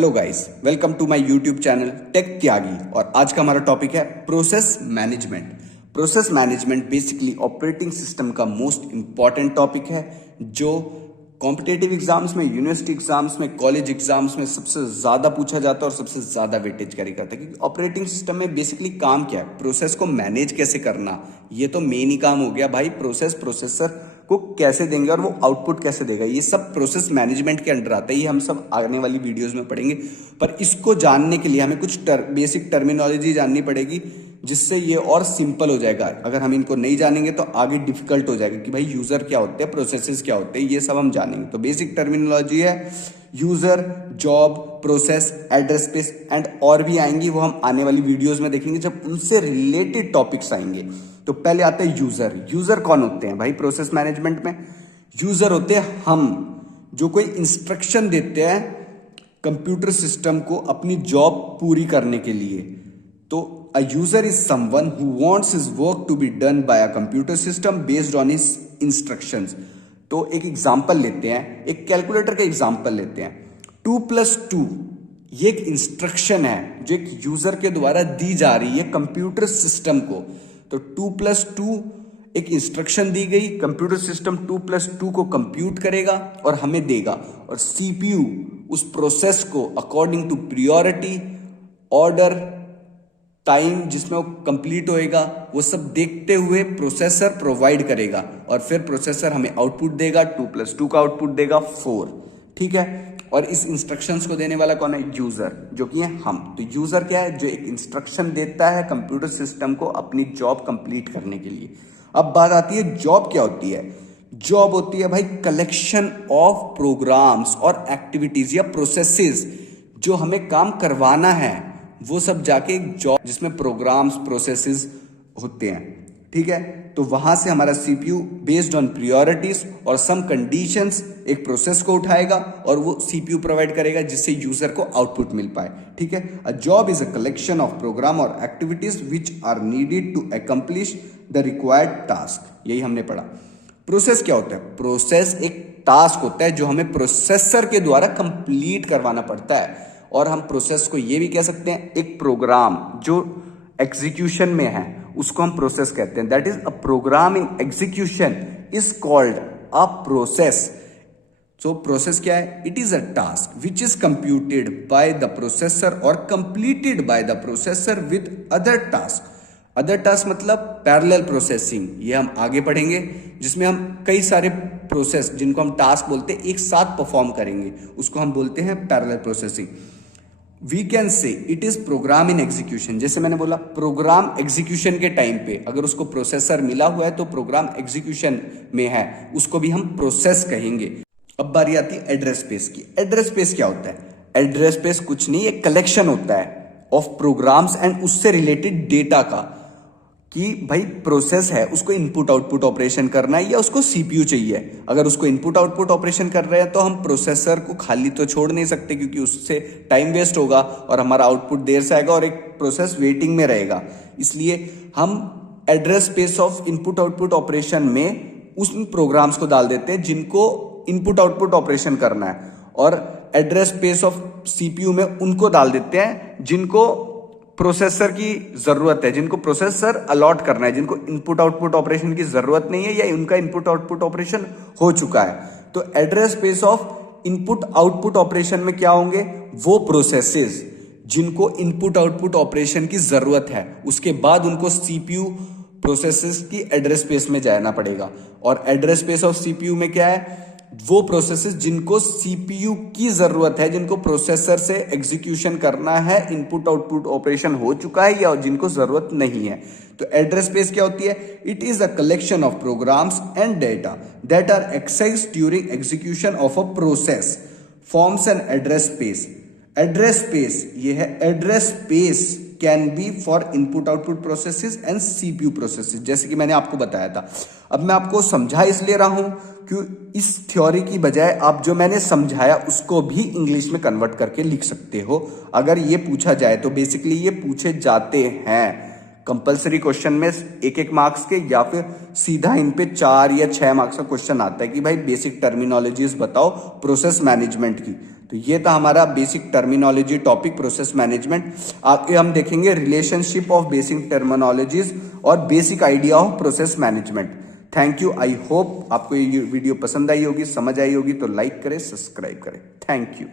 Hello guys, welcome to my YouTube channel tech Tyagi. और आज का हमारा टॉपिक है process management. Process management basically operating system का मोस्ट इंपॉर्टेंट टॉपिक है जो कॉम्पिटेटिव एग्जाम्स में, यूनिवर्सिटी एग्जाम्स में, कॉलेज एग्जाम्स में सबसे ज्यादा पूछा जाता है और सबसे ज्यादा वेटेज कैरी करता है। क्योंकि ऑपरेटिंग सिस्टम में बेसिकली काम क्या है, प्रोसेस को मैनेज कैसे करना, ये तो मेन ही काम हो गया भाई। प्रोसेसर को कैसे देंगे और वो आउटपुट कैसे देगा, ये सब प्रोसेस मैनेजमेंट के अंडर आता है। ये हम सब आने वाली वीडियोस में पढ़ेंगे। पर इसको जानने के लिए हमें कुछ बेसिक टर्मिनोलॉजी जाननी पड़ेगी जिससे ये और सिंपल हो जाएगा। अगर हम इनको नहीं जानेंगे तो आगे डिफिकल्ट हो जाएगा कि भाई यूजर क्या होते हैं, प्रोसेसेस क्या होते हैं, ये सब हम जानेंगे। तो बेसिक टर्मिनोलॉजी है user, job, process, address space and और भी आएंगी, वो हम आने वाली वीडियोस में देखेंगे जब उनसे रिलेटेड टॉपिक्स आएंगे। तो पहले आते हैं यूजर। यूजर कौन होते हैं भाई प्रोसेस मैनेजमेंट में? यूजर होते हैं हम जो कोई इंस्ट्रक्शन देते हैं कंप्यूटर सिस्टम को अपनी जॉब पूरी करने के लिए। तो a user is someone who wants his work to be done by a computer system based on his instructions। तो एक एग्जांपल लेते हैं, एक कैलकुलेटर का एग्जांपल लेते हैं। 2+2 ये एक इंस्ट्रक्शन है जो एक यूजर के द्वारा दी जा रही है कंप्यूटर सिस्टम को। तो 2+2 एक इंस्ट्रक्शन दी गई, कंप्यूटर सिस्टम 2+2 को कंप्यूट करेगा और हमें देगा। और सीपीयू उस प्रोसेस को according to priority, order, time जिसमें वो कंप्लीट होएगा, वो सब देखते हुए प्रोसेसर प्रोवाइड करेगा। और फिर प्रोसेसर हमें आउटपुट देगा, 2+2 का आउटपुट देगा 4। ठीक है। और इस इंस्ट्रक्शंस को देने वाला कौन है? यूजर, जो कि है हम। तो यूजर क्या है? जो एक इंस्ट्रक्शन देता है कंप्यूटर सिस्टम को अपनी जॉब कंप्लीट करने के लिए। अब बात आती है जॉब क्या होती है। जॉब होती है भाई कलेक्शन ऑफ प्रोग्राम्स और एक्टिविटीज या प्रोसेसेस जो हमें काम करवाना है, वो सब जाके एक जॉब जिसमें प्रोग्राम्स, प्रोसेसेस होते हैं। ठीक है। तो वहां से हमारा सीपीयू बेस्ड ऑन प्रियोरिटीज और सम कंडीशंस एक प्रोसेस को उठाएगा और वो सीपीयू प्रोवाइड करेगा जिससे यूजर को आउटपुट मिल पाए। ठीक है। A job is a collection of program और activities which are needed to accomplish the required task. यही हमने पढ़ा। प्रोसेस क्या होता है? प्रोसेस एक टास्क होता है जो हमें प्रोसेसर के द्वारा कंप्लीट करवाना पड़ता है। और हम प्रोसेस को ये भी कह सकते हैं एक प्रोग्राम जो एग्जीक्यूशन में है उसको हम प्रोसेस कहते हैं। That is a program in execution is called a process. So process क्या है? It is a task which is computed by the processor और completed by the processor with other task. Other task मतलब parallel processing, ये हम आगे पढ़ेंगे, जिसमें हम कई सारे प्रोसेस जिनको हम टास्क बोलते हैं एक साथ परफॉर्म करेंगे, उसको हम बोलते हैं parallel processing. We can say it is program in execution. जैसे मैंने बोला प्रोग्राम एग्जीक्यूशन के टाइम पे अगर उसको प्रोसेसर मिला हुआ है तो प्रोग्राम एग्जीक्यूशन में है, उसको भी हम प्रोसेस कहेंगे। अब बारी आती है एड्रेस स्पेस की। एड्रेस स्पेस क्या होता है? एड्रेस स्पेस कुछ नहीं, एक कलेक्शन होता है ऑफ प्रोग्राम्स एंड उससे रिलेटेड डेटा का, कि भाई प्रोसेस है उसको इनपुट आउटपुट ऑपरेशन करना है या उसको सीपीयू चाहिए। अगर उसको इनपुट आउटपुट ऑपरेशन कर रहे हैं तो हम प्रोसेसर को खाली तो छोड़ नहीं सकते क्योंकि उससे टाइम वेस्ट होगा और हमारा आउटपुट देर से आएगा और एक प्रोसेस वेटिंग में रहेगा। इसलिए हम address space of input output operation में उन प्रोग्राम्स को डाल देते हैं जिनको इनपुट आउटपुट ऑपरेशन करना है, और एड्रेस स्पेस ऑफ सीपीयू में उनको डाल देते हैं जिनको प्रोसेसर की जरूरत है, जिनको प्रोसेसर अलॉट करना है, जिनको इनपुट आउटपुट ऑपरेशन की जरूरत नहीं है या उनका इनपुट आउटपुट ऑपरेशन हो चुका है। तो address space of input output operation में क्या होंगे? वो प्रोसेसेस जिनको इनपुट आउटपुट ऑपरेशन की जरूरत है, उसके बाद उनको सीपीयू प्रोसेसेस की एड्रेस स्पेस में जाना पड़ेगा। और एड्रेस स्पेस ऑफ सीपीयू में क्या है? वो प्रोसेसेस जिनको सीपीयू की जरूरत है, जिनको प्रोसेसर से एग्जीक्यूशन करना है, इनपुट आउटपुट ऑपरेशन हो चुका है या जिनको जरूरत नहीं है। तो एड्रेस स्पेस क्या होती है? It is a collection of programs and data that are accessed during execution of a process forms an address space. Address space ये है, address space can be for input output processes and CPU processes, जैसे कि मैंने आपको बताया था। अब मैं आपको समझा इसलिए रहा हूं कि इस थ्योरी की बजाय आप जो मैंने समझाया उसको भी इंग्लिश में कन्वर्ट करके लिख सकते हो अगर ये पूछा जाए। तो बेसिकली ये पूछे जाते हैं कंपलसरी क्वेश्चन में एक एक मार्क्स के या फिर सीधा इन पे 4 या 6 मार्क्स का क्वेश्चन आता है कि भाई बेसिक टर्मिनोलॉजीज बताओ प्रोसेस मैनेजमेंट की। तो ये था हमारा basic terminology topic process management. आगे हम देखेंगे रिलेशनशिप ऑफ बेसिक टर्मिनोलॉजीज और basic idea of process management. Thank you. I hope आपको ये वीडियो पसंद आई होगी, समझ आई होगी, तो लाइक करें, सब्सक्राइब करें। Thank you.